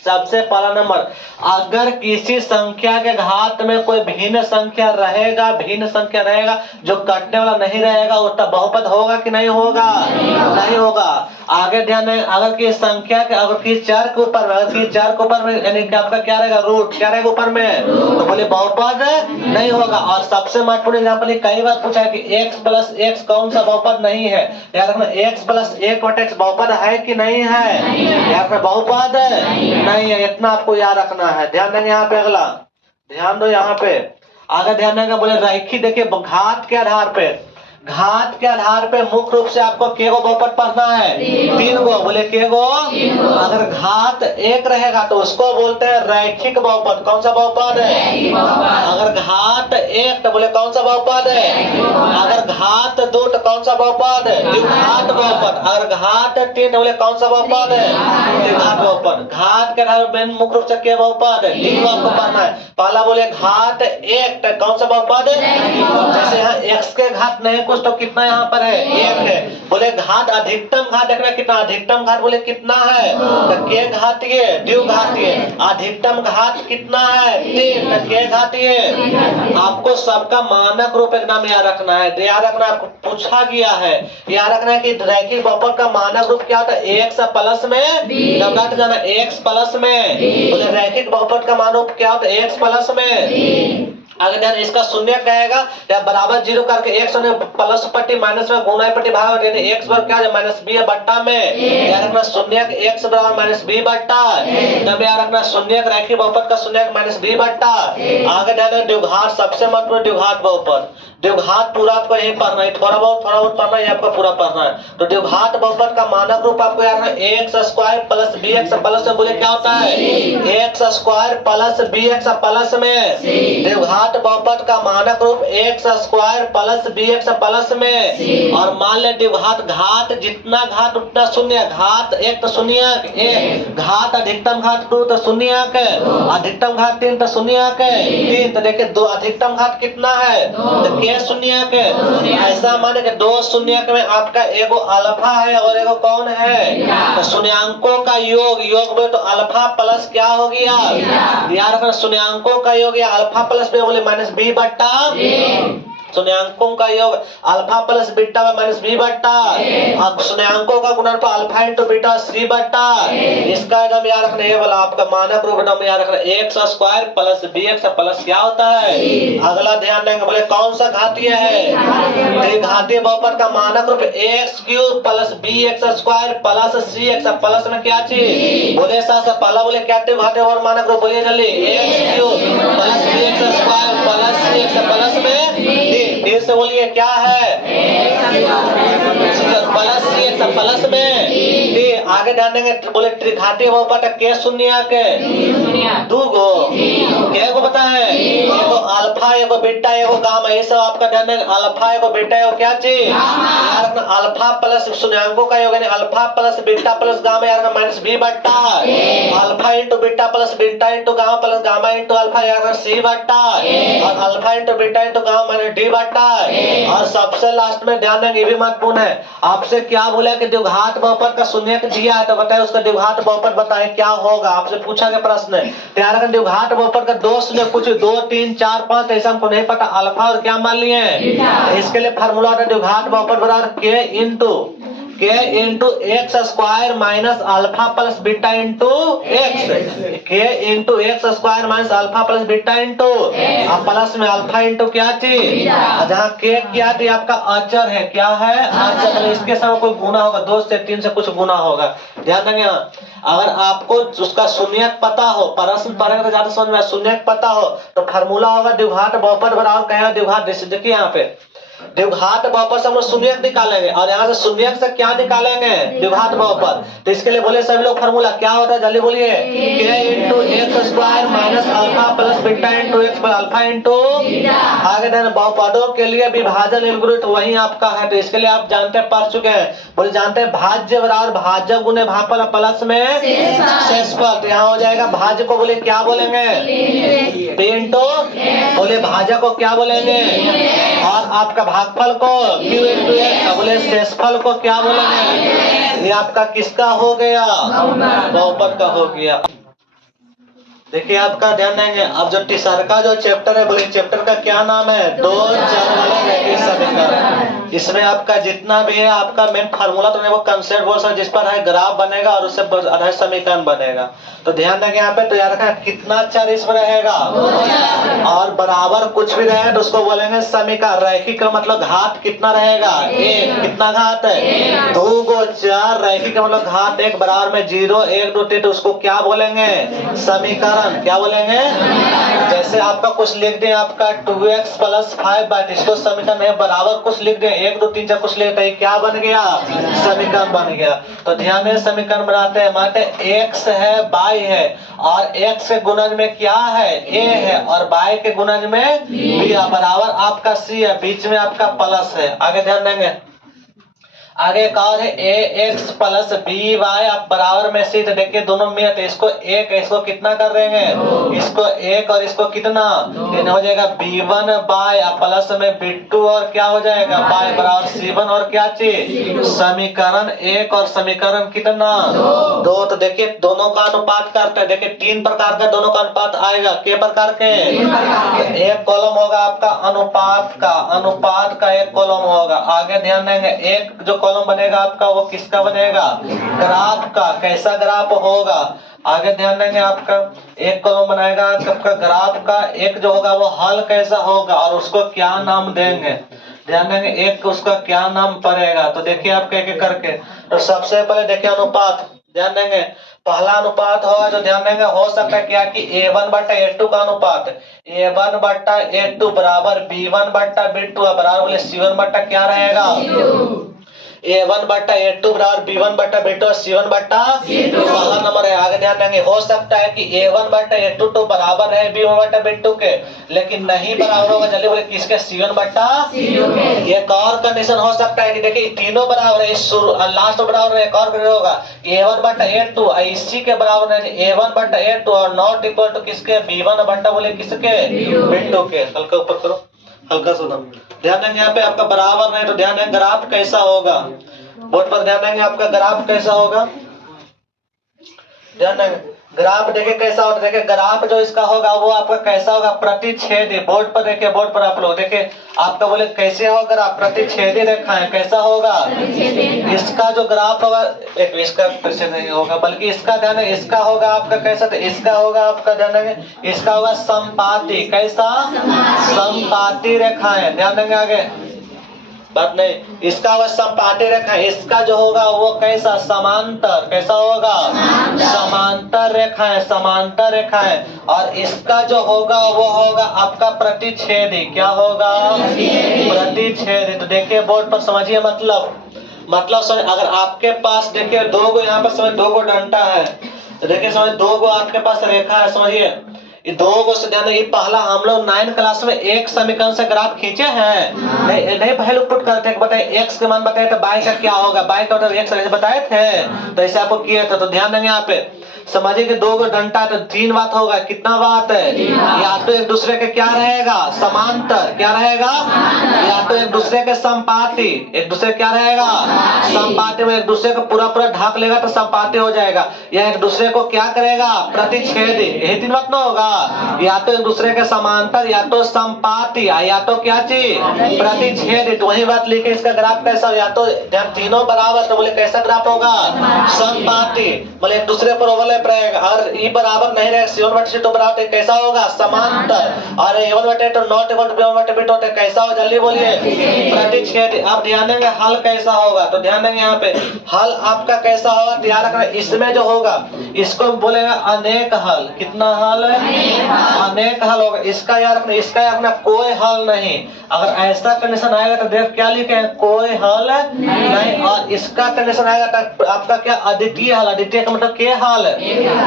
सबसे पहला नंबर, अगर किसी संख्या के घात में कोई भिन्न संख्या रहेगा, भिन्न संख्या रहेगा जो कटने वाला नहीं रहेगा, वो तब बहुपद होगा कि नहीं होगा, नहीं होगा। आगे ध्यान दें, अगर किसी संख्या के, अगर किसी चर के ऊपर में, अगर किसी चर के ऊपर में यानी कि आपका क्या रहेगा, रूट क्या रहेगा ऊपर में, तो बोले बहुपद नहीं होगा। और सबसे महत्वपूर्ण एग्जाम्पल कई बार पूछा है कि x प्लस एक्स कौन सा बहुपद नहीं है, याद रखना x प्लस एक और x बहुपद है कि नहीं है, याद रखना बहुपद नहीं है, इतना आपको याद रखना है। ध्यान देंगे यहाँ पे, अगला ध्यान दो यहाँ पे, आगे ध्यान देंगे, बोले रैखिक, देखिए घात के आधार पे, घात के आधार पे मुख्य रूप से आपको के गो बहुपद पढ़ना है, 3 गो, बोले के गो। अगर घात एक रहेगा तो उसको बोलते हैं रैखिक बहुपद, कौन सा बहुपद है, अगर घात एक तो बोले कौन सा बहुपद है, अगर घात 2 तो कौन सा बहुपद है, द्विघात बहुपद, अगर घात 3 तो बोले कौन सा बहुपद है, द्विघात बहुपद। घात के आधार पे मुख्य रूप से के बहुपद है, 3 गो आपको पढ़ना है। पहला बोले घात एक तो कौन सा बहुपद है, जैसे यहाँ x के घात नहीं कुछ तो कितना यहाँ पर है, 1 है। बोले घात अधिकतम घात देखना कितना, अधिकतम घात बोले कितना है, तो के घातीय द्विघातीय, अधिकतम घात कितना है 3, तो के घातीय। आपको सबका मानक रूप एकदम याद रखना है, याद रखना, आपको पूछा गया है, याद रखना है कि रैखिक बहुपद का मानक रूप क्या होता है, x प्लस में घट जाना, x प्लस में, बोले रैखिक बहुपद का मानक रूप क्या होता है, x प्लस में। अगर ध्यान इसका शून्य कहेगा या बराबर 0 करके एक शून्य प्लस पट्टी माइनस में गुना पट्टी भाग यानी x वर्ग क्या है माइनस बी बट्टा में, याद रखना शून्य x बराबर माइनस बी बट्टा, तब याद रखना शून्य रैखिक बहुपद का शून्य माइनस बी बट्टा। आगे ध्यान द्विघात, सबसे महत्वपूर्ण द्विघात बहुपद, द्विघात पूरा आपको यही पढ़ना है, थोड़ा बहुत पढ़ना है, आपको पूरा पढ़ना है। तो द्विघात बहुपद का मानक रूप आपको याद रखना X square plus B X plus में, बोले क्या होता है, X square plus B X plus में। द्विघात बहुपद का मानक रूप X square plus B X plus में। और मान ले द्विघात, घात जितना घात उतना शून्य, घात 1 तो शून्य 1, घात अधिकतम घात 2 तो शून्य के, अधिकतम घात 3 तो शून्य के 3, तो देखिए 2 अधिकतम घात कितना है, तो के शून्य के। ऐसा माने कि 2 शून्य में आपका एगो अल्फा है और एगो कौन है, तो शून्यांकों का योग, योग बोले तो अल्फा प्लस क्या हो गया, याद रखना शून्यांकों का योग या अल्फा प्लस में बोले माइनस बी बट्टा, शून्यांकों का योग alpha plus beta minus B बट्टा, अब शून्यांकों का गुणनफल अल्फा इंटू बीटा सी बट्टा। इसका नाम याद रखना, ये वाला आपका मानक रूप नाम याद रखना, X square plus B X plus क्या होता है। अगला ध्यान देंगे, बोले कौन सा घातीय है, घातीय बहुपद का मानक रूप x cube plus B x square plus c x plus में क्या चीज, बोले साथ पहला बोले क्या घातीय और मानक रूप, बोलिए जल्दी, x cube plus B x square plus c x plus में देर से बोलिए क्या है, प्लस सी एक्स प्लस में। आगे ध्यान देंगे, बोले त्रिघातीय बहुपद के शून्य के 2 गो, क्या को पता है, एगो अल्फा एगो बीटा एगो गामा, ये सब आपका ध्यान देंगे, अल्फा एगो बीटा एगो क्या चीज, अल्फा प्लस शून्यांकों का योग यानी alpha plus beta plus gamma यार माइनस बी बट्टा, alpha into beta plus beta into gamma plus gamma into alpha यार सी बट्टा, और alpha into beta into gamma minus D बट्टा। और सबसे लास्ट में ध्यान देंगे, ये भी महत्वपूर्ण है, आपसे क्या बोला कि द्विघात बहुपद का शून्य दिया है तो बताए उसका द्विघात बहुपद बताएं क्या होगा, आपसे पूछा गया प्रश्न है। द्विघात बहुपद का 2 शून्य कुछ 2 3 4 5 ऐसा हमको नहीं पता, अल्फा और क्या मान लिए, इसके लिए फार्मूला द्विघात बहुपद बराबर k into k into x square minus alpha plus beta into x, k into x square minus alpha plus beta into plus में अल्फा इंटू क्या चीज, जहाँ के क्या थी आपका अचर है, क्या है अचर, इसके साथ कोई गुना होगा, 2 से 3 से कुछ गुना होगा। ध्यान देंगे, अगर आपको उसका शून्यक पता हो, प्रश्न पढ़ेगा तो ज्यादा समझ में, शून्यक पता हो तो फार्मूला होगा द्विघात बहुपद बराबर कहेगा द्विघात। देखिए यहाँ पे द्विघात बहुपद से हम लोग शून्यक निकालेंगे और यहाँ से शून्यक से क्या निकालेंगे, द्विघात बहुपद। तो इसके लिए बोले सभी लोग फार्मूला क्या होता है, जल्दी बोलिए, के into x square minus alpha plus beta into x पर अल्फा इंटू आगे देना। बहुपदों के लिए विभाजन इनग्रुट वही आपका है, तो इसके लिए आप जानते हैं, पढ़ चुके हैं, बोले जानते हैं भाज्य बराबर भाज्य गुने भागफल प्लस में शेषफल। तो यहाँ हो जाएगा भाज्य को बोले क्या बोलेंगे, पी इंटू, बोले भाज्य को क्या बोलेंगे, और आपका भागफल को क्यू इंटू एक्स, बोले शेषफल को क्या बोलेंगे। ये आपका किसका हो गया, बहुपद का हो गया। देखिए आपका ध्यान देंगे, अब जो तीसरा जो चैप्टर है, बोले चैप्टर का क्या नाम है, 2 चर वाले रैखिक समीकरण। इसमें आपका जितना भी है आपका मेन फार्मूला तो नहीं, वो कंसेप्ट बोल सकते जिस पर है ग्राफ बनेगा और उससे आधारित समीकरण बनेगा। तो ध्यान देंगे यहाँ पे, तो याद रखना कितना चर इसमें रहेगा, और बराबर कुछ भी रहेगा तो उसको बोलेंगे समीकरण। रैखिक का मतलब घात कितना रहेगा, 1, कितना घात है 2 गो चर, रैखिक का मतलब घात 1 बराबर में 0 1 2 3, तो उसको क्या बोलेंगे, समीकरण। क्या बोलेंगे, जैसे आपका कुछ लिख दें आपका 2x प्लस 5 इसको समीकरण है, बराबर कुछ लिख दें 1 2 3 4 कुछ लिखते हैं, क्या बन गया, समीकरण बन गया। तो ध्यान में समीकरण बनाते हैं, मानते x है y है और x के गुणज में क्या है, a है, और y के गुणज में b है, बराबर आपका c है, बीच में आपका प्लस है। आगे ध्यान देंगे, आगे एक और है ax प्लस by आप बराबर में सी, तो देखिए दोनों में तो इसको एक, इसको कितना कर रहे हैं, इसको एक और इसको कितना, तो हो जाएगा b1 बाय प्लस में b2 और क्या हो जाएगा बाय बराबर c1 और क्या चीज, समीकरण 1 और समीकरण कितना 2। तो देखिए दोनों का अनुपात करते हैं, देखिए 3 प्रकार का दोनों का अनुपात आएगा, के प्रकार के, एक कॉलम होगा आपका अनुपात का एक कॉलम होगा। आगे ध्यान देंगे, एक जो कॉलम बनेगा आपका वो किसका बनेगा, ग्राफ का, कैसा ग्राफ होगा। आगे ध्यान देंगे, आपका एक कॉलम बनाएगा आपका ग्राफ का, एक जो होगा वो हल कैसा होगा और उसको क्या नाम देंगे। ध्यान देंगे एक उसका क्या नाम पड़ेगा। तो देखिए आप एक एक करके, तो सबसे पहले देखिए अनुपात, ध्यान देंगे पहला अनुपात होगा जो ध्यान देंगे हो सकता है क्या कि a1 बटा a2 का अनुपात, a1 बटा a2 बराबर b1 बटा b2 बराबर बोले c1 बटा क्या रहेगा, a1 बटा a2 बराबर b1 बटा b2 और c1 बटा पहला नंबर है। आगे ध्यान देंगे हो सकता है कि a1 बटा a2 तो बराबर है b1 बटा b2 के, लेकिन नहीं बराबर होगा, जल्दी बोले किसके, c1 बटा c2। एक और कंडीशन हो सकता है कि देखिए तीनों बराबर है, लास्ट बराबर है, एक और कंडीशन होगा a1 बटा a2 इसी के बराबर है a1 बटा a2 और नॉट इक्वल टू किसके, b1 बटा बोले किसके, b2 के। हल्का ऊपर करो, हल्का सुनो, ध्यान देंगे यहाँ पे आपका बराबर नहीं, तो ध्यान देंगे ग्राफ कैसा होगा, बोर्ड पर ध्यान देंगे आपका ग्राफ कैसा होगा, ध्यान देंगे ग्राफ देखिए कैसा होता है। देखिए ग्राफ जो इसका होगा वो आपका कैसा होगा, प्रतिच्छेदी। बोर्ड पर देखिए, बोर्ड पर आप लोग देखिए आपका बोले कैसे होगा ग्राफ, प्रतिच्छेदी रेखा है, कैसा होगा, इसका जो ग्राफ होगा एक इसका पीछे नहीं होगा बल्कि इसका ध्यान है, इसका होगा आपका कैसा, तो इसका होगा आपका ध्यान देंगे, इसका होगा समपाती, कैसा, समपाती रेखा है। ध्यान देंगे आगे बात नहीं, इसका वह समपाती रेखा, इसका जो होगा वो कैसा, समांतर, कैसा होगा, समांतर रेखा है, समांतर रेखा है। और इसका जो होगा वो होगा आपका प्रतिच्छेदी, क्या होगा, प्रतिच्छेदी। तो देखिए बोर्ड पर समझिए मतलब समझ, अगर आपके पास देखिए दो गो यहाँ पर समझ, दो गो डंडा है, तो देखिए समझ दो गो आपके पास रेखा है, समझिए ये दो गो से ध्यान, ये पहला हम लोग 9 क्लास में एक समीकरण से ग्राफ खींचे हैं, नहीं पहले पुट करते बताए x के मान बताए तो y का क्या होगा, y का मतलब x बताए थे, तो ऐसे आपको किए थे। तो ध्यान देंगे यहाँ पे समझिए कि दो गो डंडा तो तीन बात होगा, कितना बात है, या तो एक दूसरे के क्या रहेगा, समांतर, क्या रहेगा, या तो एक दूसरे के संपाती, एक दूसरे क्या रहेगा, संपाती में एक दूसरे को पूरा पूरा ढाक लेगा तो संपाती हो जाएगा, या एक दूसरे को क्या करेगा, प्रतिच्छेदी, यही तीन बात ना होगा, या तो एक दूसरे के समांतर, या तो संपाती, या तो क्या चीज, प्रतिच्छेदी। तो वही बात लिखे, इसका ग्राफ कैसा, या तो जब तीनों बराबर तो बोले कैसा ग्राफ होगा, समपाती, बोले एक दूसरे पर ओवरलैप रहेगा, और ई बराबर नहीं रहेगा, C1/C2 बराबर कैसा होगा, समांतर, और A1/A2 not equal to B1/B2 होता है कैसा हो, जल्दी बोलिए, प्रतिच्छेदी। अब ध्यान देंगे हल कैसा होगा, तो ध्यान देंगे यहाँ पे हल आपका कैसा होगा, ध्यान रखना, इसमें जो होगा इसको बोलेगा अनेक हल, कितना हल है, अनेक हल होगा, इसका याद रखना, इसका याद रखना कोई हल नहीं। अगर ऐसा कंडीशन आएगा तो देख क्या लिखे, कोई हल नहीं, और इसका कंडीशन आएगा तो आपका क्या, अद्वितीय हल, अद्वितीय का मतलब के हल,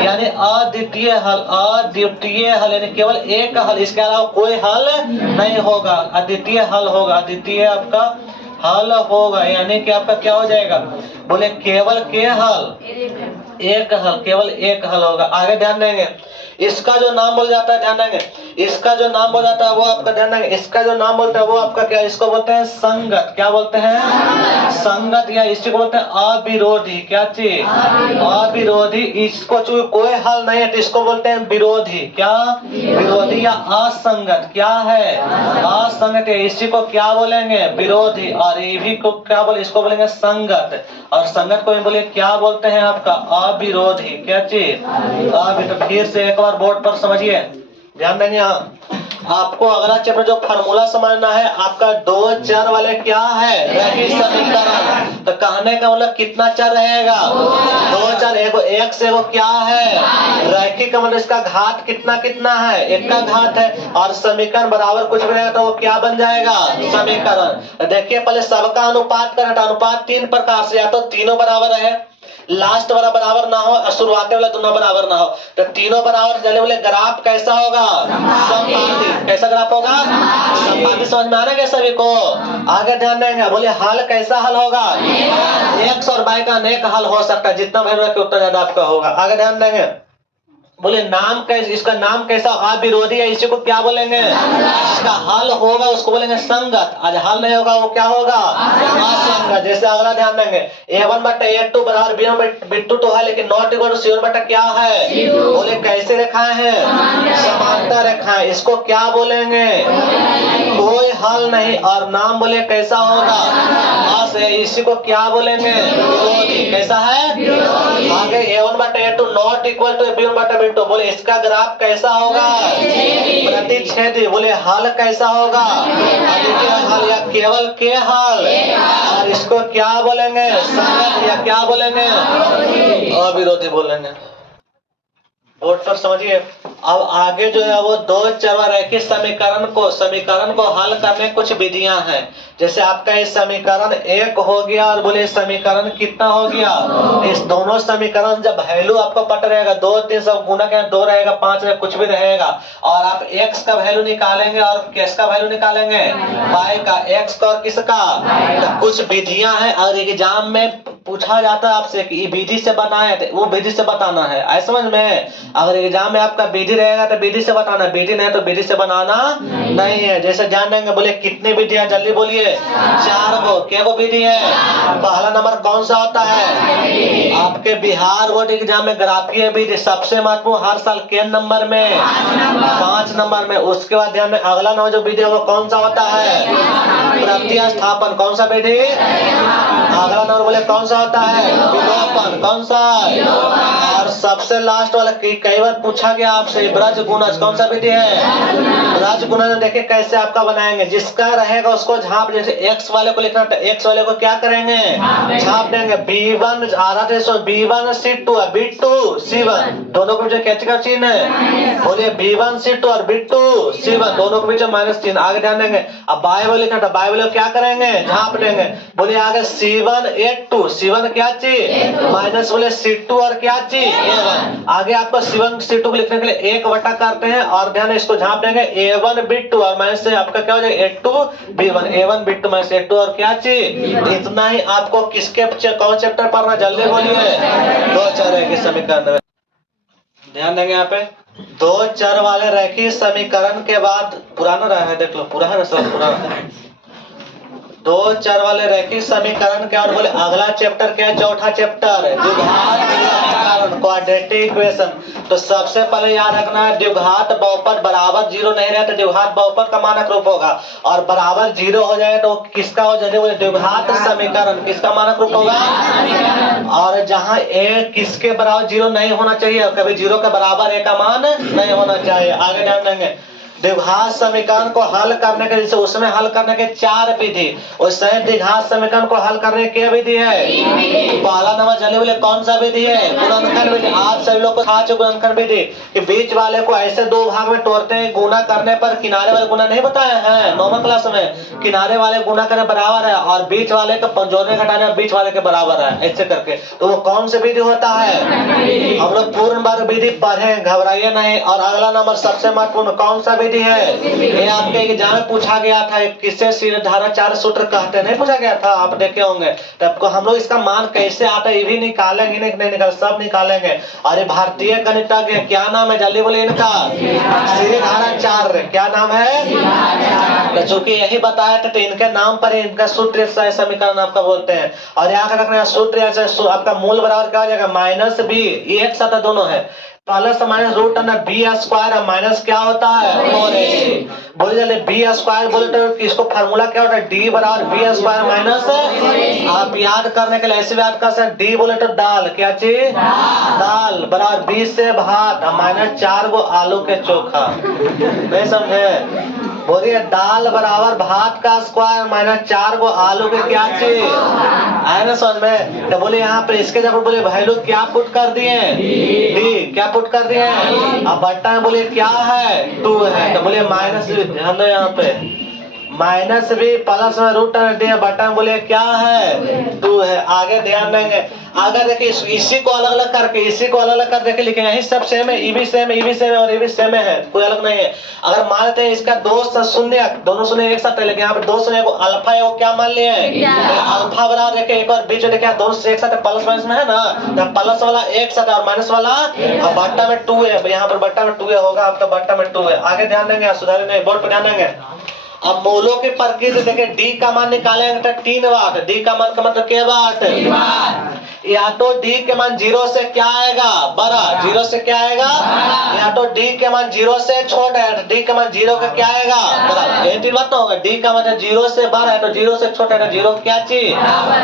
यानी अद्वितीय हल, अद्वितीय हल यानी केवल एक हल, इसके अलावा कोई हल नहीं होगा, अद्वितीय हल होगा, अद्वितीय आपका हल होगा, यानी कि आपका क्या हो जाएगा, बोले केवल के हल, एक हल, केवल एक हल होगा। आगे ध्यान देंगे, इसका जो नाम बोल जाता है, ध्यान देंगे, इसका जो नाम बोल जाता है वो आपका, ध्यान देंगे, इसका जो नाम बोलता है वो आपका क्या, इसको बोलते हैं संगत, क्या बोलते हैं, संगत, या इसी को बोलते हैं अविरोधी, क्या चीज, अविरोधी, इसको चूंकि कोई हल नहीं है तो इसको बोलते हैं विरोधी, क्या, विरोधी या असंगत, क्या है, असंगत, इसी को क्या बोलेंगे, विरोधी, और ये भी को क्या बोले, इसको बोलेंगे संगत, और संगत को बोले क्या बोलते हैं आपका, अविरोधी, क्या चीज, अभी तो फिर से एक बार बोर्ड पर समझिए, ध्यान देंगे। यहाँ आपको अगला चैप्टर जो फार्मूला समझना है आपका, दो चर वाले क्या है, रैखिक समीकरण, तो कहने का मतलब कितना चर रहेगा, दो चर, एगो एक से एगो क्या है, रैखिक का मतलब इसका घात कितना कितना है, एक का घात है, और समीकरण बराबर कुछ भी रहेगा तो वो क्या बन जाएगा, समीकरण। देखिए पहले सबका अनुपात करना था, अनुपात तीन प्रकार से, या तो तीनों बराबर है, लास्ट वाला बराबर ना हो, और शुरुआती वाला दोनों बराबर ना हो, तो तीनों बराबर चले, बोले ग्राफ कैसा होगा, समपाती, कैसा ग्राफ होगा, समपाती, समझ में आ रहा है सभी को। आगे ध्यान देंगे, बोले हल कैसा हल होगा, एक्स और वाई का अनेक हल हो सकता है, जितना वैल्यू रखे उतना ज्यादा आपका होगा। आगे ध्यान देंगे, बोले नाम कैसे, इसका नाम कैसा, अविरोधी है, इसी को क्या बोलेंगे, इसका हल होगा उसको बोलेंगे संगत, आज हल नहीं होगा वो क्या होगा, असंगत। जैसे अगला ध्यान देंगे, A1/A2 बराबर B1/B2 तो है, लेकिन नॉट इक्वल टू C1 क्या है, बोले कैसे रेखाएं हैं, समांतर रेखाएं, इसको क्या बोलेंगे, कोई हल नहीं, और नाम बोले कैसा होगा, इसी को क्या बोलेंगे, विरोधी, कैसा है। आगे A1/A2 not equal to B1/B2, बोले इसका ग्राफ कैसा होगा, प्रतिच्छेदी, बोले हल कैसा होगा, हल या केवल के हल, और इसको क्या बोलेंगे, संगत, या क्या बोलेंगे, अविरोधी बोलेंगे। बोर्ड पर समझिए। अब आगे जो है वो दो चर रैखिक समीकरण को हल करने कुछ विधियां हैं। जैसे आपका ये समीकरण एक हो गया, और बोले समीकरण कितना हो गया, इस दोनों समीकरण जब वैल्यू आपको पता रहेगा, 2 3 सब गुना के 2 रहेगा, 5 रहेगा, कुछ भी रहेगा, और आप x का वैल्यू निकालेंगे और किसका वैल्यू निकालेंगे, y का, x का और किसका, तो कुछ विधियां हैं, और एग्जाम में पूछा जाता है आपसे कि विधि से बनाए, तो वो विधि से बताना है, ऐसा समझ में। अगर एग्जाम में आपका विधि रहेगा तो विधि से बताना, विधि नहीं तो विधि से बनाना नहीं है। जैसे जान देंगे, बोले कितनी विधि है, जल्दी बोलिए, 4 गो, क्या गो विधि है। पहला नंबर कौन सा होता है, आपके बिहार बोर्ड एग्जाम में ग्राफीय विधि सबसे महत्वपूर्ण, हर साल के नंबर में 5 नंबर में। उसके बाद ध्यान में अगला नंबर जो विधि है वो कौन सा होता है, प्रतिस्थापन, कौन सा विधि। अगला नंबर बोले कौन सा होता है, विलोपन, कौन सा। और सबसे लास्ट वाला कई बार पूछा गया आपसे, ब्रज गुणज, कौन सा विधि है, ब्रज गुणज। देखिए कैसे आपका बनाएंगे, जिसका रहेगा उसको झाप, जैसे x वाले को लिखना है x वाले को क्या करेंगे, झाप देंगे। B1 आधा B1 C2 और B2 C1, दोनों को जो कैच का चिन्ह है, बोलिए B1 C2 और B2 C1, दोनों को बीच में माइनस चिन्ह। आगे ध्यान देंगे, अब बाय वाले लिखना था, बाय वाले क्या करेंगे, झाप देंगे। बोलिए आगे C1 A2, C1 क्या चीज, माइनस बोले C2 और क्या चीज, A1। आगे आपको C1 C2 को लिखने के लिए 1 बटा करते हैं, और ध्यान इसको झाप देंगे, A1 B2 और माइनस से आपका क्या हो जाएगा, A2 B1, A1 B2 minus A2 और क्या चीज। इतना ही आपको किसके कौन चैप्टर पढ़ना, जल्दी बोलिए, दो चर है कि समीकरण। ध्यान देंगे यहाँ पे दो चर वाले रैखिक समीकरण के बाद पुराना रहा है, देख लो पूरा है ना, सब पुराना। दो चर वाले रैखिक समीकरण के और बोले अगला चैप्टर क्या है, चौथा चैप्टर द्विघात समीकरण क्वाड्रेटिक इक्वेशन। तो सबसे पहले याद रखना है द्विघात बहुपद बराबर 0 नहीं रहे तो द्विघात बहुपद का मानक रूप होगा, और बराबर 0 हो जाए तो किसका हो जाए, बोले द्विघात समीकरण किसका मानक रूप होगा। और जहाँ ए किसके बराबर 0 नहीं होना चाहिए, कभी 0 के बराबर ए का मान नहीं होना चाहिए। आगे ध्यान देंगे द्विघात समीकरण को हल करने के, जैसे उसमें हल करने के 4 विधि, उससे द्विघात समीकरण को हल करने की क्या विधि है। पहला नंबर चले बोले कौन सा विधि है, गुणनखंड विधि। आप सभी लोग को खा चुके गुणनखंड विधि कि बीच वाले को ऐसे दो भाग में तोड़ते हैं, गुना करने पर किनारे वाले गुना नहीं बताया है 9वीं क्लास में, किनारे वाले गुना करने बराबर है और बीच वाले को जोड़ने घटाने बीच वाले के बराबर है, ऐसे करके। तो वो कौन सी विधि होता है, हम लोग पूर्ण वर्ग विधि पढ़े, घबराइए नहीं। और अगला नंबर सबसे महत्वपूर्ण कौन सा है, ये आपके एग्जाम में पूछा गया था, किससे सीधाधारा 4 सूत्र कहते हैं, नहीं पूछा गया था, आप देखे होंगे। तो आपको हम लोग इसका मान कैसे आता है ये भी निकालेंगे, नहीं निकाल सब निकालेंगे। अरे भारतीय गणितज्ञ क्या नाम है, जल्दी बोले इनका, सीधाधारा 4, क्या नाम है। तो चूंकि यही बताया था तो इनके नाम पर इनका सूत्र समीकरण आपका बोलते हैं। और यहाँ रखना सूत्र आपका मूल बराबर क्या हो जाएगा, माइनस बी, ये एक साथ दोनों है, plus minus root B square minus क्या होता है, बोले चले बी स्क्वायर बोले तो इसको फार्मूला क्या होता है, डी बराबर बी स्क्वायर माइनस, आप याद करने के लिए ऐसे याद कर सकते, डी बोले तो दाल, क्या चीज दाल, बराबर 20 से भात माइनस 4 गो आलू के चोखा, नहीं समझे। बोलिए दाल बराबर भात का स्क्वायर माइनस 4 गो आलू के क्या चीज, आए ना समझ में। तो बोले यहाँ पे इसके जब बोले वैल्यू क्या पुट कर दिए, डी क्या पुट कर दिए, अब बट्टा में बोले क्या है 2 है, तो बोले माइनस, ध्यान दो यहाँ पे माइनस भी प्लस में रूट दिया, बट्टा में बोले क्या है 2 है। आगे ध्यान देंगे, अगर देखिए इसी को अलग अलग करके, इसी को अलग अलग कर देखे लिखेंगे, यही सब सेम है, ई भी सेम है, ई भी सेम है और ई भी सेम है, कोई अलग नहीं है। अगर मान लेते हैं इसका दो शून्य, दोनों शून्य एक साथ है, लेकिन यहाँ पे 2 शून्य को अल्फा है, वो क्या मान लिए अल्फा बराबर देखे, एक बार बीच में देखिए दोनों से एक साथ प्लस माइनस में है ना, तो प्लस वाला एक साथ और माइनस वाला, और बट्टा में 2 है, यहाँ पर बट्टा में 2 होगा आपका, बट्टा में 2 है। आगे ध्यान देंगे, सुधारे नहीं, बोर्ड पर ध्यान देंगे। अब मूलों की प्रकृति देखें, डी का मान निकालेंगे तो 3 वाट, डी का मान का मतलब क्या वाट, या तो डी के मान 0 से क्या आएगा बड़ा, 0 से क्या आएगा, या तो डी के मान 0 से छोटा है, डी के मान 0 का क्या आएगा बड़ा, ये 3 बात होगा। डी का मान 0 से बड़ा है तो 0 से छोटा है तो 0 क्या चीज,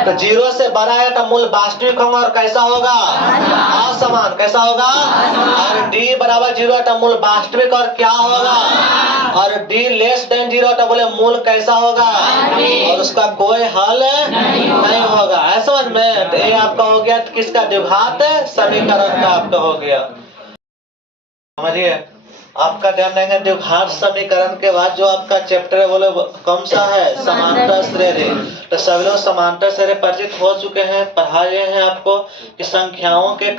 तो 0 से बड़ा है तो मूल वास्तविक होगा और कैसा होगा असमान, कैसा होगा, और डी बराबर 0 है तो मूल वास्तविक और क्या होगा, और डी लेस देन 0 तो बोले मूल कैसा होगा और उसका कोई हल नहीं होगा, ऐसा समझ में। तो ये आपका हो गया किसका, द्विघात समीकरण का आपका हो गया, समझिए। आपका ध्यान देंगे द्विघात समीकरण के बाद जो आपका चैप्टर है बोले कौन सा है, समांतर श्रेणी। तो सभी लोग समांतर श्रेणी परिचित हो चुके हैं, पढ़ाए हैं आपको कि संख्याओं के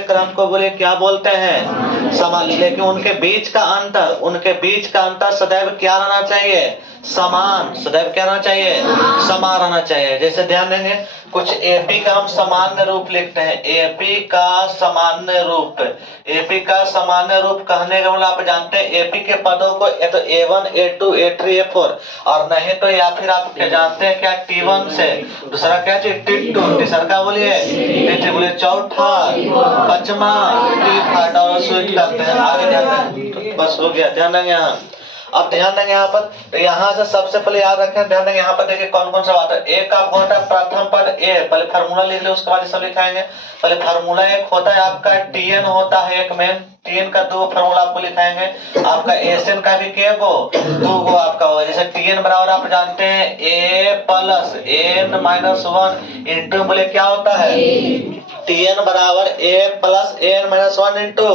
क्रम को बोले क्या बोलते हैं, समान, लेकिन उनके बीच का अंतर सदैव क्या रहना चाहिए, समान, सदैव क्या रहना चाहिए, समान रहना चाहिए। जैसे ध्यान देंगे कुछ एपी का हम सामान्य रूप लिखते हैं, एपी का सामान्य रूप कहने का मतलब आप जानते हैं एपी के पदों को या तो A1 A2 A3 A4 और नहीं तो या फिर आप क्या जानते हैं क्या T1 से, दूसरा क्या चाहिए T2, तीसरा का बोलिए बोले चौथा, पांचवा T3 और स्विच करते हैं। आगे ध्यान, बस हो गया, ध्यान देंगे यहाँ। अब ध्यान देंगे यहाँ पर, तो यहाँ से सबसे पहले याद रखें, ध्यान देंगे यहाँ पर देखिए कौन कौन सा बात है। एक का होता है प्रथम पद ए, पहले फार्मूला लिख ले उसके बाद सब लिखाएंगे। पहले फार्मूला एक होता है आपका TN होता है एक में, TN का 2 फार्मूला आपको लिखाएंगे। आपका SN का भी के गो 2 गो आपका होगा। जैसे TN बराबर आप जानते हैं A प्लस N-1 इंटू बोले क्या होता है TN बराबर A प्लस N-1 इंटू,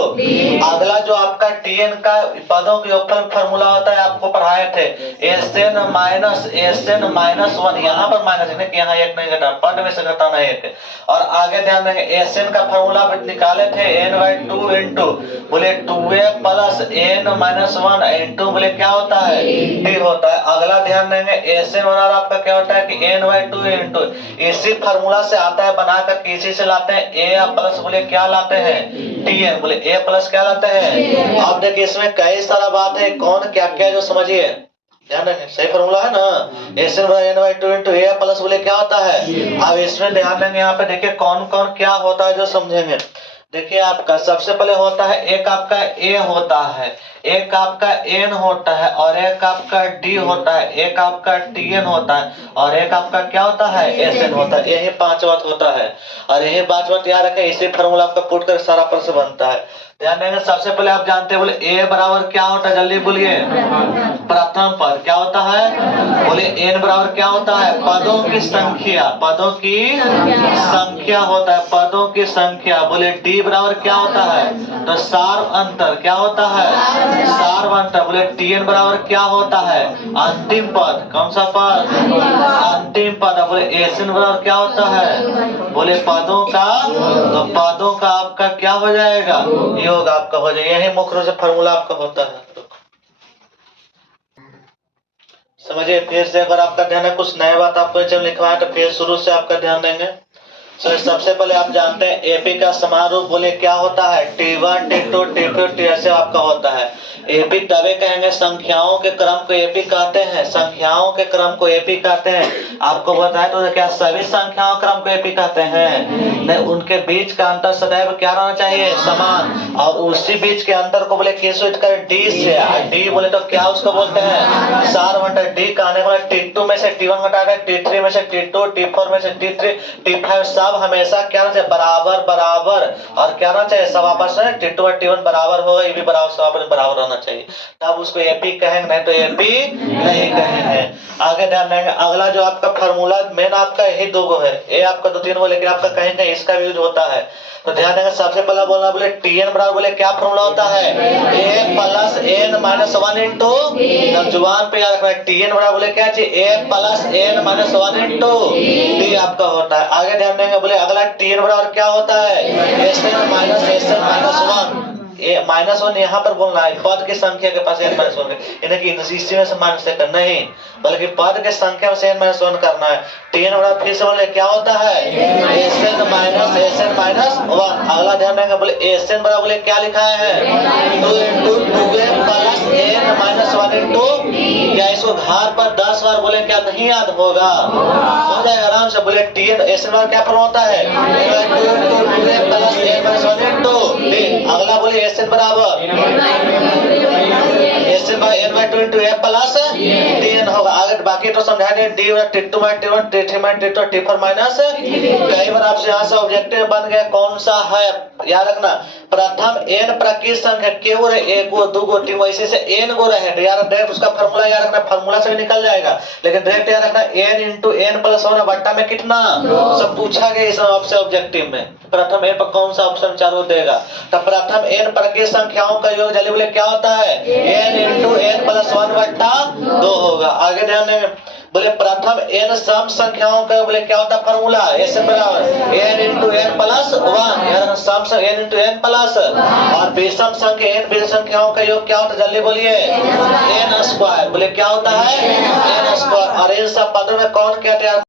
अगला जो आपका TN का पदों के ऊपर फार्मूला होता है आपको पढ़ाए थे SN माइनस 1, यहाँ पर माइनस है कि यहाँ एक नहीं घटा, पद में से घटाना एक। और आगे ध्यान देंगे SN का फार्मूला निकाले थे N/2 इंटू बोले 2A प्लस N-1 इंटू बोले क्या होता है D होता है। अगला ध्यान देंगे SN बराबर आपका क्या होता है कि N/2 इंटू, इसी फार्मूला से आता है बनाकर किसी से लाते हैं A प्लस बोले क्या लाते हैं Tn, बोले A प्लस क्या लाते हैं। अब देखिए इसमें कई सारा बात है, कौन क्या क्या जो समझिए, ध्यान रखें, सही फॉर्मूला है ना, Sn बराबर n/2 इंटू A प्लस बोले क्या होता है। अब इसमें ध्यान देंगे, यहाँ पे देखिए कौन कौन क्या होता है जो समझेंगे। देखिए आपका सबसे पहले होता है, एक आपका A होता है, एक आपका N होता है, और एक आपका D होता है, एक आपका Tn होता है, और एक आपका क्या होता है, Sn होता है। यही 5 बात होता है, और यही 5 बात याद रखें, इसी फॉर्मूला आपका पुट कर सारा प्रश्न बनता है। ध्यान देंगे, सबसे पहले आप जानते हैं, बोले A बराबर क्या होता है, जल्दी बोलिए, प्रथम पद क्या होता है, बोले N बराबर क्या होता है, पदों की संख्या, पदों की संख्या होता है, पदों की संख्या। बोले D बराबर क्या होता है, तो सार्व अंतर क्या होता है, सार्व अंतर। बोले Tn बराबर क्या होता है, अंतिम पद, कौन सा पद, अंतिम पद। बोले Sn बराबर क्या होता है, बोले पदों का, तो पदों का आपका क्या हो जाएगा, योग आपका हो जाएगा। यही मुख्य रूप से फॉर्मूला आपका होता है, समझिए। फिर से अगर आपका ध्यान है, कुछ नया बात आपको जब लिखवाए तो फिर शुरू से आपका ध्यान देंगे। सबसे पहले आप जानते हैं एपी का समान रूप बोले क्या होता है, T1 T2 T3 T ऐसे आपका होता है। एपी तभी कहेंगे, संख्याओं के क्रम को एपी कहते हैं, संख्याओं के क्रम को एपी कहते हैं। आपको बताए तो क्या सभी संख्याओं क्रम को एपी कहते हैं, नहीं, उनके बीच का अंतर सदैव क्या रहना चाहिए, समान। और उसी बीच के अंतर को बोले किस कर डी से, डी बोले तो क्या उसको बोलते हैं, सार घंटा। डी कहने वाले T2 में से T1 घटा दे, T3 में से T2, T4 में से T3, T5 सब हमेशा क्या रहना चाहिए, बराबर बराबर। और क्या रहना चाहिए, सब आपस में T2 और T1 बराबर होगा, ये भी बराबर, सब आपस में बराबर रहना चाहिए, तब उसको एपी कहेंगे, नहीं तो एपी नहीं कहेंगे। आगे ध्यान देंगे, अगला जो आपका फॉर्मूला मेन आपका यही दो गो है, ए आपका 2-3 गो, लेकिन आपका कहीं कहीं इसका भी यूज होता है। तो ध्यान देंगे, सबसे पहला बोलना, बोले Tn बराबर बोले क्या फॉर्मूला होता है, A plus N minus 1 into, जुबान पे याद रखना है, Tn बराबर बोले क्या चाहिए, A plus N minus 1 into D आपका होता है। आगे ध्यान देंगे, बोले अगला Tn बराबर क्या होता है, Sn माइनस Sn माइनस 1, -1 यहाँ पर बोलना है, पद की संख्या के पास n माइनस 1, यानी कि इसी में से माइनस करना नहीं, बल्कि पद के संख्या में से n माइनस 1 करना है। Tn बराबर फिर से बोले क्या होता है, Sn माइनस Sn माइनस 1। अगला ध्यान देंगे, बोले Sn बराबर बोले क्या लिखा है, 2 into 2n plus n minus 1 into, क्या इसको घर पर 10 बार बोले क्या नहीं याद होगा, हो जाएगा आराम से। बोले Tn Sn बराबर क्या फॉर्मूला होता है, 2 into 2n plus n minus 1 into D। अगला बोले Sn बराबर Sn बाय n/2 into A plus Tn होगा। आगे बाकी तो समझा दिए, D T2 minus T1 T3 minus T2 T4 minus. कई बार आपसे यहाँ से ऑब्जेक्टिव बन गया, कौन सा है याद रखना, प्रथम n प्रकृत संख्या क्यों रहे, 1 गो 2 गो 3 गो ऐसे से n गो रहे, तो यार डायरेक्ट उसका फॉर्मूला याद रखना, फॉर्मूला से भी निकल जाएगा, लेकिन डायरेक्ट याद रखना n इंटू n प्लस 1 बट्टा में कितना, सब पूछा गया इस आपसे ऑब्जेक्टिव में। प्रथम n पर कौन सा ऑप्शन चारों देगा, तो प्रथम n प्रकृत संख्याओं का योग जल्दी बोले क्या होता है, n इंटू n प्लस 1 बट्टा 2 होगा। आगे ध्यान देंगे, बोले प्रथम n सम संख्याओं का बोले क्या होता है फॉर्मूला, Sn बराबर n इंटू n प्लस 1, यार सम n इंटू n प्लस, और विषम संख्या n विषम संख्याओं का योग क्या होता है, जल्दी बोलिए, n स्क्वायर। बोले क्या होता है, n स्क्वायर। और इन सब पदों में कौन कहते हैं,